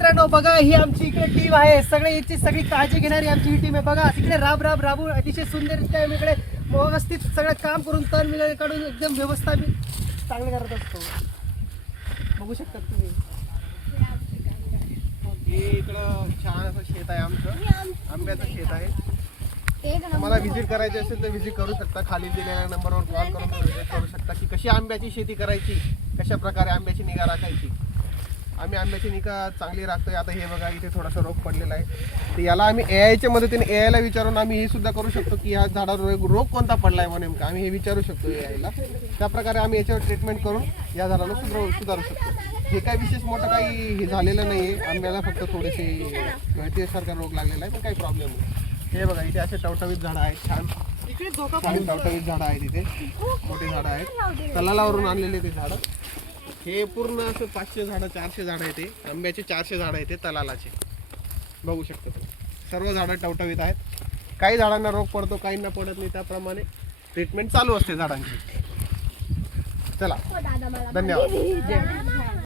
मित्रांनो बघा, ही आमची इकडे टीम आहे. सगळे याची सगळी काळजी घेणारी आमची ही टीम आहे. बघा तिकडे राबून अतिशय सुंदररित्या आम्ही इकडे व्यवस्थित सगळं काम करून तण मिळाले काढून एकदम व्यवस्था मी चांगलं करत असतो. बघू शकतात तुम्ही. हे इकडं छान असं शेत आहे आमचं, आंब्याचं शेत आहे. तुम्हाला व्हिजिट करायची असेल तर व्हिजिट करू शकता. खाली दिलेल्या नंबरवर कॉल करून व्हिजिट करू शकता की कशी आंब्याची शेती करायची, कशा प्रकारे आंब्याची निगा राखायची. आम्ही आंब्याची निगा चांगली राखतोय. आता हे बघा इथे थोडासा रोग पडलेला आहे, तर याला आम्ही एआयच्या मदतीने एआयला विचारून आम्ही हे सुद्धा करू शकतो की ह्या झाडावर रोग कोणता पडला आहे नेमका, आम्ही हे विचारू शकतो एआयला. त्याप्रकारे आम्ही याच्यावर ट्रीटमेंट करून या झाडाला सुधारू शकतो. हे काही विशेष मोठं काही हे झालेलं नाही आहे. आंब्याला फक्त थोडेसे गळतीसारखा रोग लागलेला आहे, पण काही प्रॉब्लेम नाही. हे बघा इथे असे टवटवीत झाडं आहेत, छान टवटवीत झाडं आहेत. इथे मोठी झाडं आहेत, तलालावरून आणलेले ते झाडं. हे पूर्ण असं 500 झाडं 400 झाडं आहेत. ते आंब्याचे 400 झाडं आहेत ते तलालाचे. बघू शकतो तुम्ही, सर्व झाडं टवटवीत आहेत. काही झाडांना रोग पडतो, काहींना पडत नाही. त्याप्रमाणे ट्रीटमेंट चालू असते झाडांची. चला, धन्यवाद.